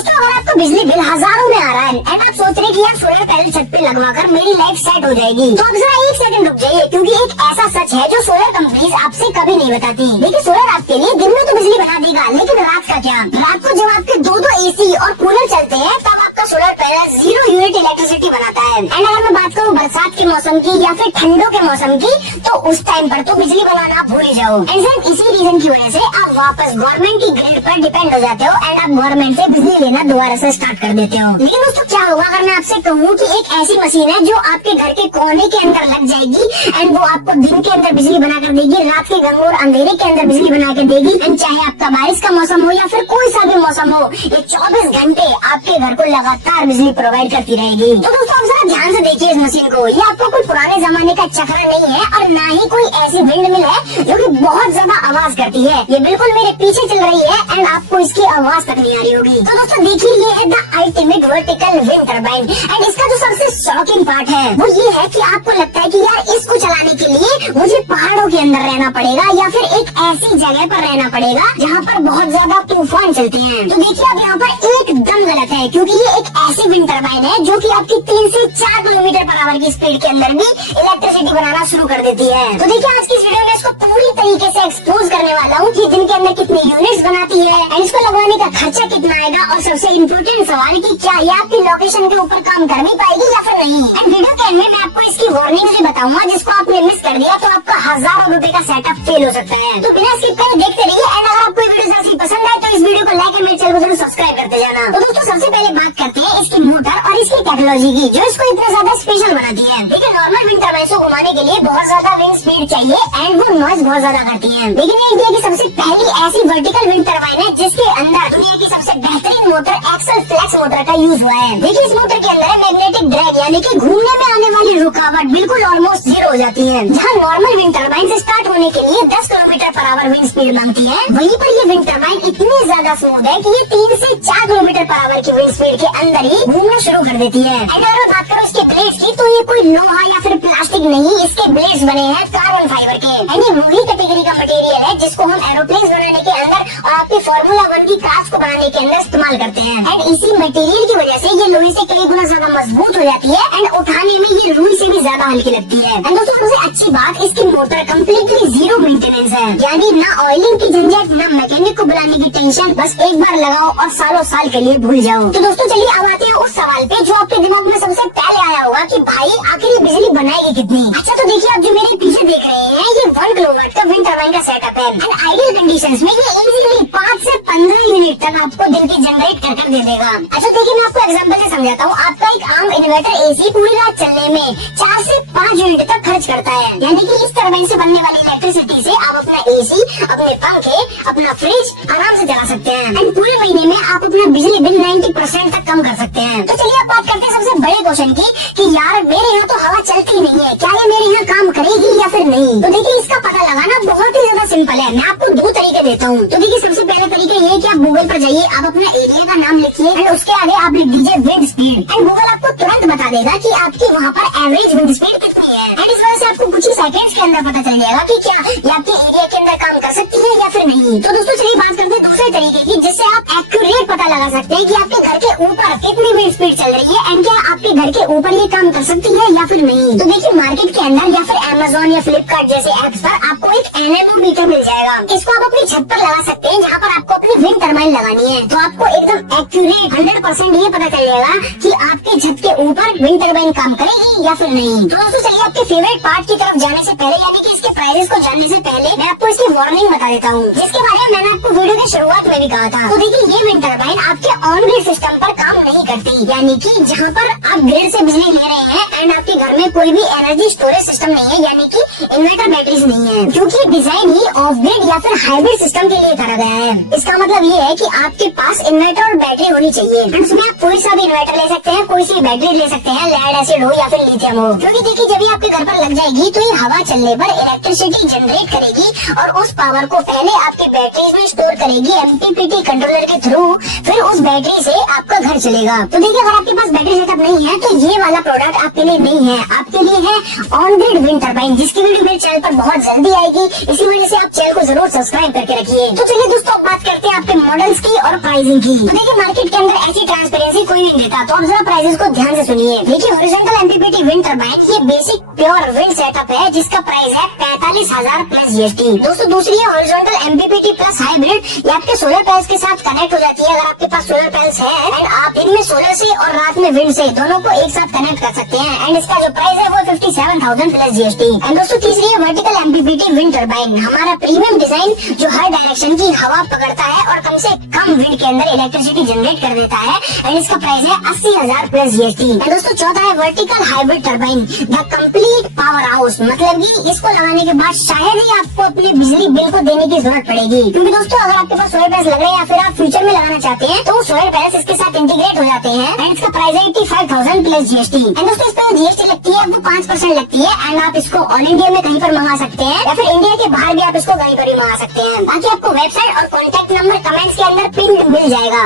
दोस्तों अगर आपको बिजली बिल हजारों में आ रहा है एंड आप सोच रहे हैं कि यार सोलर पैनल छत पे लगवाकर मेरी लाइफ सेट हो जाएगी, तो आप जरा एक सेकंड रुक जाइए, क्योंकि एक ऐसा सच है जो सोलर कंपनीज आपसे कभी नहीं बताती। देखिए सोलर आपके लिए दिन में तो बिजली बना देगा, लेकिन रात का क्या? रात को जब आपके दो एसी और कूलर चलते हैं तब आपका सोलर पैनल 0 यूनिट इलेक्ट्रिसिटी बनाता है। एंड अगर मैं बात करूँ बरसात के मौसम की या फिर ठंडों के मौसम की, तो उस टाइम पर तो बिजली बनाना भूल ही जाओ। एंड सिर्फ इसी रीजन की वजह से आप वापस गवर्नमेंट की ग्रिड पर डिपेंड हो जाते हो एंड आप गवर्नमेंट से बिजली लेना दोबारा से स्टार्ट कर देते हो। लेकिन दोस्तों क्या होगा अगर मैं आपसे कहूँ कि एक ऐसी मशीन है जो आपके घर के कोने के अंदर लग जाएगी एंड वो आपको दिन के अंदर बिजली बना कर देगी, रात के घंघोर अंधेरे के अंदर बिजली बना कर देगी। एंड चाहे आपका बारिश का मौसम हो या फिर कोई सा भी मौसम हो, ये 24 घंटे आपके घर को लगातार बिजली प्रोवाइड करती रहेगी। तो दोस्तों आप जरा ध्यान से देखिए इस मशीन को, ये आपको कोई पुराने जमाने का चक्रा नहीं है और ना ही कोई ऐसी विंड मिल है जो कि बहुत ज्यादा आवाज करती है। ये बिल्कुल मेरे पीछे चल रही है एंड आपको इसकी आवाज तक नहीं आ रही होगी। तो दोस्तों देखिए ये है the ultimate vertical wind turbine and इसका जो सबसे शॉकिंग पार्ट है वो ये है कि आपको लगता है कि यार इसको चलाने के लिए मुझे पहाड़ों के अंदर रहना पड़ेगा या फिर एक ऐसी जगह पर रहना पड़ेगा जहाँ पर बहुत ज्यादा तूफान चलते हैं। तो देखिए अब यहाँ पर एकदम गलत है, क्योंकि ये एक ऐसी विंड टर्बाइन है जो कि आपकी 3 से 4 किलोमीटर पर आवर की स्पीड के अंदर भी इलेक्ट्रिसिटी बनाना शुरू कर देती है। तो देखिए आज की इस वीडियो में इसको पूरी तरीके से एक्सपोज करने वाला हूँ कि दिन के अंदर कितनी यूनिट्स बनाती है एंड इसको लगवाने का खर्चा कितना आएगा, और सबसे इम्पोर्टेंट सवाल की क्या ये आपकी लोकेशन के ऊपर काम कर भी पाएगी या फिर नहीं। एंड वीडियो के एंड में मैं आपको इसकी वार्निंग भी बताऊंगा, जिसको आपने मिस कर दिया तो आपका हजारों रुपए का सेटअप फेल हो सकता है। तो बिना स्किप करे देखते रहिए एंड अगर आपको वीडियो पसंद आए तो इस वीडियो को लाइक और मेरे चैनल को जरूर सब्सक्राइब करते जाना। तो दोस्तों सबसे पहले बात करते हैं इसकी मोटर और इसकी टेक्नोलॉजी की जो इसको इतना ज्यादा स्पेशल बनाती है। देखिए नॉर्मल विंड टर्बाइन को घुमाने के लिए बहुत ज्यादा विंड स्पीड चाहिए एंड वो नॉइज बहुत ज्यादा करती है, लेकिन ये इंडिया की सबसे पहली ऐसी वर्टिकल विंड टर्बाइन है जिसके अंदर दुनिया की सबसे बेहतरीन मोटर एक्सल फ्लेक्स मोटर का यूज हुआ है। देखिए इस मोटर के अंदर मैग्नेटिक ड्रैग यानी कि घूमने में आने वाली रुकावट बिल्कुल ऑलमोस्ट 0 हो जाती है। जहाँ नॉर्मल विंड टर्बाइन से स्टार्ट होने के लिए 10 kilometre per hour wind speed मांगती है, वहीं पर ये विंड टर्बाइन इतनी ज्यादा स्मूथ है कि ये 3 से 4 किलोमीटर पर आवर की विंड स्पीड के अंदर ही घूमना शुरू कर देती है। एंड अगर बात करो इसके ब्लेड्स की, तो ये कोई लोहा या फिर प्लास्टिक नहीं, इसके ब्लेड्स बने हैं कार्बन फाइबर के एंड ये वही कैटेगरी का मटेरियल है जिसको हम एरोप्लेन बनाने के अंदर और आपके फॉर्मूला 1 की कार्स को बनाने के अंदर इस्तेमाल करते हैं। एंड इसी मटेरियल की वजह से ये लोहे से कई गुना ज्यादा मजबूत हो जाती है एंड उठाने में ये रुई से भी ज्यादा हल्की लगती है। एंड दोस्तों सबसे अच्छी बात इसकी मोटर कम्प्लीटली 0 मेंटेनेंस है, यानी ना ऑयलिंग की झंझट ना मैकेनिक को बुलाने की टेंशन, बस एक बार लगाओ और सालों साल के लिए भूल जाओ। तो दोस्तों चलिए अब आते हैं उस सवाल पे जो आपके दिमाग में सबसे पहले आया होगा कि भाई आखिर ये बिजली बनाएगी कितनी। अच्छा तो देखिए आप जो मेरे पीछे देख रहे हैं ये 1 किलोवाट का विंड टर्बाइन का सेटअप है एंड आइडियल कंडीशंस में ये इजीली 5 से 15 यूनिट तक आपको दिन की जनरेट कर दे देगा। अच्छा देखिए मैं आपको एग्जांपल से समझाता हूँ। आपका एक आम इन्वर्टर एसी पूरी रात चलने में 4 से 5 यूनिट तक खर्च करता है, यानी कि इस टर्बाइन से बनने वाली इलेक्ट्रिसिटी से आप अपना एसी, अपने पंखे, अपना फ्रिज आराम से चला सकते हैं एंड पूरे महीने में आप अपना बिजली बिल 90% तक कम कर सकते हैं। तो चलिए अब बात करते हैं सबसे बड़े क्वेश्चन की कि यार मेरे यहाँ तो हवा चलती ही नहीं है, क्या ये मेरे यहाँ काम करेगी या फिर नहीं। तो देखिए इसका पता लगाना बहुत ही ज्यादा सिंपल है, मैं आपको 2 तरीके देता हूँ। तो देखिए सबसे पहला तरीका ये कि आप गूगल पर जाइए, आप अपना एरिया का नाम लिखिए एंड उसके आगे आप लिख दीजिए विंड स्पीड एंड गूगल आपको तुरंत बता देगा कि आपकी वहाँ पर एवरेज विंड स्पीड कितनी है एंड इस वजह से आपको कुछ ही सेकंड्स के अंदर पता चल जाएगा कि क्या ये आपके एरिया के अंदर काम कर सकती है या फिर नहीं। तो दोस्तों चलिए बात करते हैं दूसरे तरीके की, जिससे आप एक्यूरेट पता लगा सकते हैं कि आपके घर के ऊपर कितनी विंड स्पीड चल रही है एंड क्या आपके घर के ऊपर ये काम कर सकती है या फिर नहीं। तो देखिए मार्केट के अंदर या फिर अमेज़न या फ्लिपकार्ट जैसे ऐप्स पर आपको एक एनेमोमीटर मिल जाएगा, इसको आप अपनी छत पर लगा सकते हैं जहाँ पर आपको अपनी विंड टर्बाइन लगानी है। तो आपको एकदम एक्यूरेट 100% ये पता चल जाएगा कि आपके छत के ऊपर विंड टर्बाइन काम करेगी या फिर नहीं। तो दोस्तों चलिए आपके फेवरेट पार्ट की तरफ जाने से पहले यानी कि इसके प्राइसेस को जानने से पहले मैं आपको इसकी वार्निंग बता देता हूँ, जिसके बारे में मैंने आपको वीडियो की शुरुआत में भी कहा था। तो देखिए ये विंड टर्बाइन आपके ऑन ग्रिड सिस्टम पर काम नहीं करती, यानी कि जहाँ पर आप ग्रिड से बिजली ले रहे हैं एंड आपके घर में कोई भी एनर्जी स्टोरेज सिस्टम नहीं है, यानी कि इन्वर्टर बैटरीज नहीं है, क्योंकि डिजाइन ही ऑफ ग्रिड या फिर हाइब्रिड सिस्टम के लिए करा गया है। इसका मतलब ये है कि आपके पास इन्वर्टर और बैटरी होनी चाहिए, उसमें आप कोई सा भी इन्वर्टर ले सकते हैं, कोई सी बैटरी ले सकते हैं, लेड एसिड हो या फिर लिथियम हो, क्योंकि देखिए जब ये आपके घर पर लग जाएगी तो ये हवा चलने पर इलेक्ट्रिसिटी जनरेट करेगी और उस पावर को पहले आपके बैटरीज में स्टोर करेगी एमपीपीटी कंट्रोलर के थ्रू, फिर उस बैटरी से आपका घर चलेगा। तो देखिए अगर आपके पास बैटरी सेटअप नहीं है तो ये वाला प्रोडक्ट आपके लिए लिए नहीं है, आपके लिए है ऑन ग्रिड विंड टरबाइन, जिसकी वीडियो मेरे चैनल पर बहुत जल्दी आएगी। इसी वजह से आप चैनल को जरूर सब्सक्राइब करके रखिए। तो चलिए दोस्तों, अब बात करते हैं आपके मॉडल्स की और प्राइसिंग की। तो देखिए, मार्केट के अंदर ऐसी ट्रांसपेरेंसी कोई नहीं देता, तो आप जरा प्राइसेस को ध्यान से सुनिए। देखिए, हॉरिजॉन्टल एमपीपीटी विंड टरबाइन ये बेसिक प्योर विंड सेटअप है, जिसका प्राइस है 45,000 प्लस जीएसटी। दोस्तों, दूसरी है हॉरिजॉन्टल एमपीपीटी प्लस हाइब्रिड, ये आपके सोलर पैनल्स के साथ कनेक्ट हो जाती है। अगर आपके पास सोलर पैनल्स है एंड आप इनमें सोलर से और रात में विंड से दोनों को एक साथ कनेक्ट कर सकते हैं, एंड इसका जो प्राइस है वो 57,000 प्लस जीएसटी। एंड दोस्तों, तीसरी है वर्टिकल एमपीपीटी विंड टरबाइन, हमारा प्रीमियम डिजाइन जो हर डायरेक्शन की हवा पकड़ता है और कम से कम विंड के अंदर इलेक्ट्रिसिटी जनरेट कर देता है, एंड इसका प्राइस है 80,000 प्लस जीएसटी। एंड दोस्तों, चौथा है vertical hybrid turbine, the complete power house, मतलब कि इसको लगाने के बाद शायद ही आपको अपने बिजली बिल को देने की जरूरत पड़ेगी, क्योंकि दोस्तों अगर आपके पास सोलर पैनल्स लग रहे हैं या फिर आप फ्यूचर में लगाना चाहते हैं तो सोलर पैनल्स इसके साथ इंटीग्रेट हो जाते हैं, एंड इसका प्राइस है 85,000 प्लस जीएसटी। एंड दोस्तों, इस पर जीएसटी लगती है वो 5% लगती है, एंड आप इसको ऑल इंडिया में कहीं पर मंगा सकते हैं या फिर इंडिया के बाहर भी आप इसको कहीं पर भी मंगा सकते हैं। बाकी आपको वेबसाइट और कॉन्टेक्ट नंबर कमेंट्स के अंदर पिन मिल जाएगा।